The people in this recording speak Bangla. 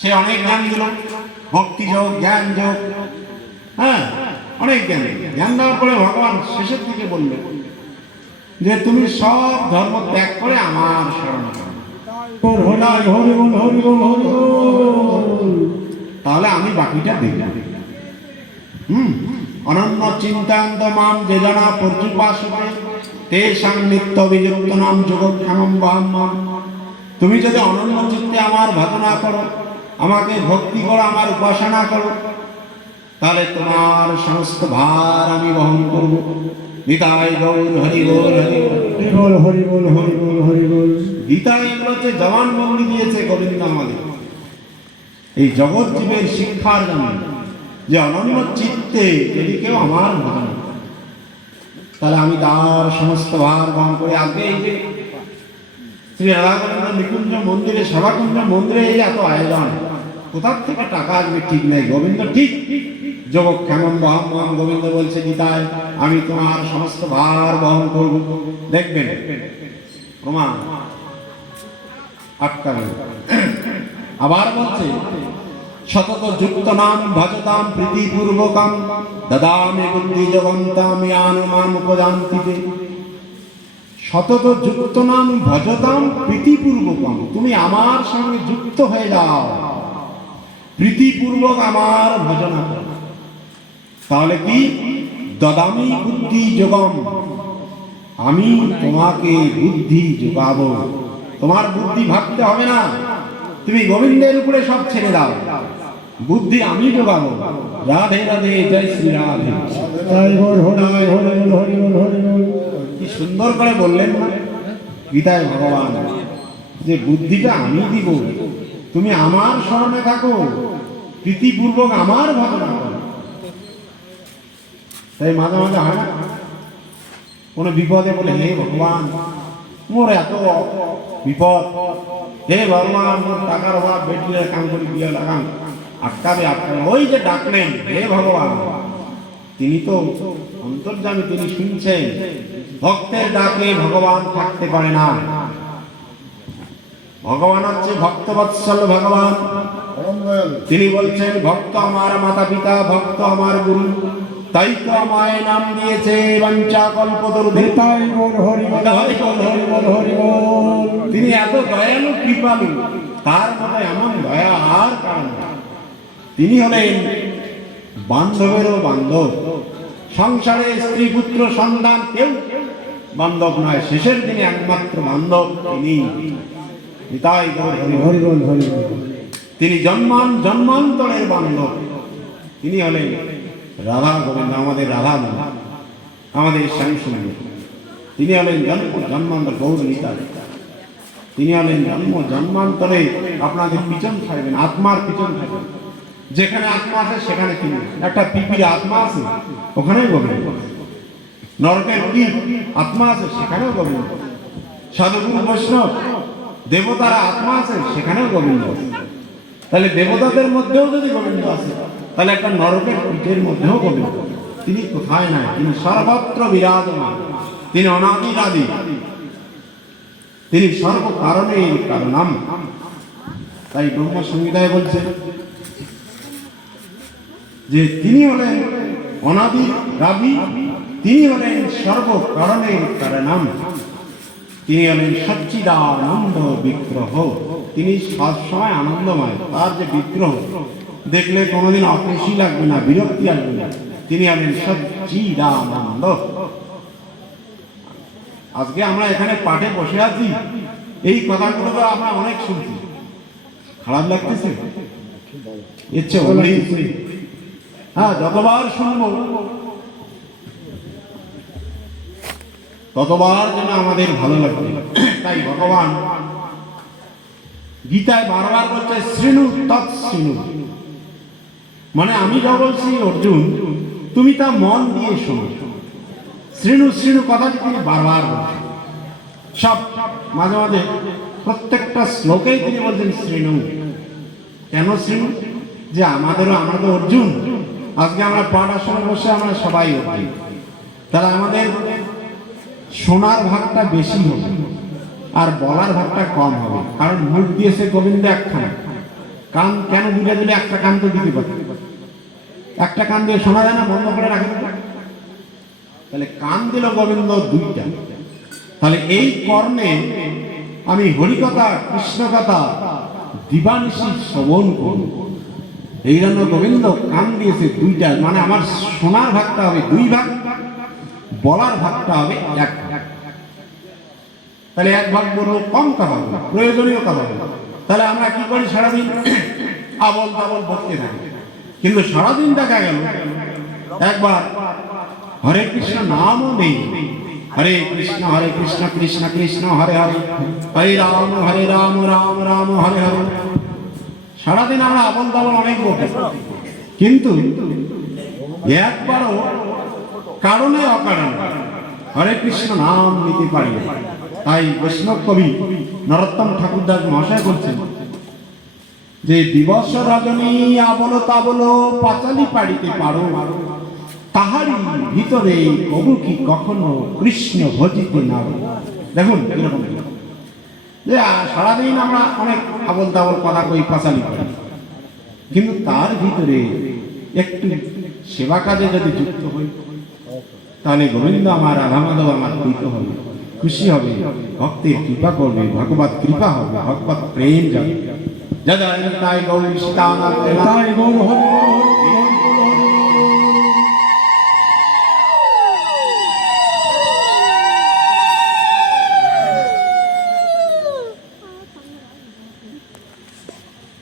সে অনেক জ্ঞান দিল। ভক্তি যোগ জ্ঞান যোগ। হ্যাঁ অনেক জ্ঞান জ্ঞান দেওয়ার পরে ভগবান শেষের দিকে বললেন যে তুমি সব ধর্ম ত্যাগ করে আমার শরণ তাহলে আমি বাকিটা দেখব। হুম অনন্য চিন্তান্ত মাম যে জনা পর্যুপাসবে তে নিত্য বিযুক্ত নাম যোগক্ষেমম বাহাম্মাম। তুমি যদি অনন্য চিত্তে আমার ভাবনা করো আমাকে ভক্তি করো আমার উপাসনা করো। তাহলে তোমার সমস্ত ভার আমি বহন করব। নিতাই গৌর হরি গৌর হরি বল। হরি বল হরি বল হরি বল গীতা এগুলো হচ্ছে জবানবন্দি দিয়েছে গোবিন্দ আমাদের। এই জগৎ জীবের শিক্ষার জন্য যে অনন্য চিত্তে যদি কেউ আমার ভজন তাহলে আমি তার সমস্ত ভার বহন করে আগে এই যে শ্রী রাধাগোবিন্দ নিকুঞ্জ মন্দিরে সভাকুঞ্জ মন্দিরে এই এত আয়োজন। কোথার থেকে টাকা আসবে ঠিক নেই, গোবিন্দ ঠিক। যোগক কেমন বহম বহম গোবিন্দ বলছে, গীতায়, আমি তোমার সমস্ত ভার বহন করব। দেখবেন, প্রমাণ। হলো। আবার বলছে শতত যুক্ত নাম ভজতাম প্রীতিপূর্বকম। দদামি বুদ্ধি জগন্তাম ইয়ানুমান উপজান্তিতে। শতত যুক্ত নাম ভজতাম প্রীতিপূর্বকম। তুমি আমার সঙ্গে যুক্ত হয়ে যাও। প্রীতিপূর্বক আমার ভজনা করো। তাহলে কি? দদামি বুদ্ধি যোগম। আমি তোমাকে বুদ্ধি যোগাবো। তোমার বুদ্ধি ভাবতে হবে না। তুমি গোবিন্দের উপরে সব ছেড়ে দাও। বুদ্ধি আমি যোগাবো। রাধে রাধে, জয় শ্রী রাধে। হরি হরি হরি হরি সুন্দর করে বললেন না গীতায় ভগবান, যে বুদ্ধিটা আমি দিব, তুমি আমার স্মরণে থাকো, প্রীতিপূর্বক আমার ভাবনা তাই মাঝে মাঝে হয় না? কোনো বিপদে বলে, হে ভগবান, মোর এত বিপদ। হে ভগবান, মোর টাকার অভাব বেটলে কাম করি, বিয়ে লাগান আটকাবে আটকাবে ওই যে ডাকলেন, হে ভগবান, তিনি তো অন্তর্জামী তিনি শুনছেন। ভক্তের ডাকে ভগবান থাকতে পারে না। ভগবান হচ্ছে ভক্তবৎসল ভগবান। তিনি বলছেন ভক্ত আমার মাতা পিতা ভক্ত আমার গুরু তাই তো আমায় নাম দিয়েছে বাঞ্চা বল তিনি এত দয়ালু কৃপালু তার মতো এমন দয়া আর কারণ তিনি হলেন বান্ধবেরও বান্ধব। সংসারে স্ত্রী পুত্র সন্তান কেউ বান্ধব নয়। শেষের দিনে একমাত্র বান্ধব তিনি। নিতাই তিনি জন্মান জন্মান্তরের বান্ধব। তিনি হলেন রাধা গোবিন্দ আমাদের রাধা আমাদের শ্যামসুন্দর। তিনি হলেন জন্ম জন্মান্তর গৌর নিতাই। তিনি হলেন জন্ম জন্মান্তরে আপনাদের পিছন থাকবেন আত্মার পিছন থাকবেন যেখানে আত্মা আছে, সেখানে তিনি একটা পিপির আত্মা আছে, ওখানেও গোবিন্দ নরকের কি আত্মা আছে, সেখানেও গোবিন্দ সাধুগুরু বৈষ্ণব, দেবতারা আত্মা আছে সেখানেও গোবিন্দ আছে তাহলে দেবতাদের মধ্যেও যদি গোবিন্দ আছে, তাহলে একটা নরকের পিঠের মধ্যেও গোবিন্দ তিনি কোথায় নাই? তিনি সর্বত্র বিরাজমান। তিনি অনাদিরাদি। তিনি সর্ব কারণে কারণাম তাই ব্রহ্ম সংহিতায় বলছে যে তিনি হলেন অনাদি রাবি, তিনি হলেন সর্ব কারণের কারণাম তিনি হলেন সচ্চিদানন্দ বিগ্রহ। তিনি সবসময় আনন্দময়, তার যে বিগ্রহ, দেখলে কোনোদিন অখুশি লাগবে না, বিরক্তি আসবে না। তিনি হলেন সচ্চিদানন্দ। আজকে আমরা এখানে পাঠে বসে আছি। এই কথাগুলো তো আমরা অনেক শুনছি। খারাপ লাগতেছে? ইচ্ছে হ্যাঁ যতবার শুনব। ততবার যেন আমাদের ভালো লাগবে তাই ভগবান গীতায় বারবার বলছে মানে আমি যা বলছি, অর্জুন, তুমি তা মন দিয়ে শোনো। শ্রীণু শ্রীণু কথাটি তিনি বারবার বলছেন। সব, মাঝে মাঝে প্রত্যেকটা শ্লোকেই তিনি বলছেন শ্রীণু কেন শ্রীণু যে আমাদেরও আমরা তো অর্জুন আজকে আমরা পাঠ আসনে বসে আমরা সবাই অর্জুন তাহলে আমাদের শোনার ভাগটা বেশি হবে আর বলার ভাগটা কম হবে। কারণ মুখ দিয়েছে গোবিন্দ একখানা। কান কেন দুটো দিলে একটা কান তো দিতে পারে? একটা কান দিয়ে শোনা যায় না, বন্ধ করে রাখে তাহলে কান দিল গোবিন্দ দুইটা। তাহলে এই কর্মে আমি হরিকথা, কৃষ্ণকথা, দিবানিশি শ্রবণ করব। এই জন্য গোবিন্দ কান দিয়েছে দুইটা মানে আমার শোনার ভাগটা হবে দুই ভাগ, বলার ভাগটা হবে এক তাহলে এক ভাগ বলব, কম কথা বলব প্রয়োজনীয় কথা বলব তাহলে আমরা কি করি সারাদিন? আবল তাবল বকতে থাকি। কিন্তু সারাদিন দেখা গেল, একবার হরে কৃষ্ণ নামও নেই। হরে কৃষ্ণ হরে কৃষ্ণ কৃষ্ণ কৃষ্ণ, হরে হরে। হরে রাম হরে রাম রাম রাম, হরে হরে। সারাদিন আমরা আবল তাবল অনেক বকে কিন্তু একবারও কারণে অকারণে হরে কৃষ্ণ নাম নিতে পারি তাই বৈষ্ণব কবি নরোত্তম ঠাকুরদাস মহাশয় বলছেন যে, দিবস রজনী আবল তাবল পাঁচালি পাড়িতে পারো। তাহারি ভিতরে কবু কি কখনো কৃষ্ণ ভজিতে না দেখুন এরকম সারাদিন আমরা অনেক আবল তাবল কথা কই, পাঁচালি পাড়ি কিন্তু তার ভিতরে একটু সেবা কাজে যদি যুক্ত হই, তাহলে গোবিন্দ আমার রাধা মাধব আমার প্রীত হবে, খুশি হবে, ভক্তের কৃপা করবে, ভগবত কৃপা হবে, ভগবত প্রেম যাবে যা তাই গৌরী সীতা তাই গৌর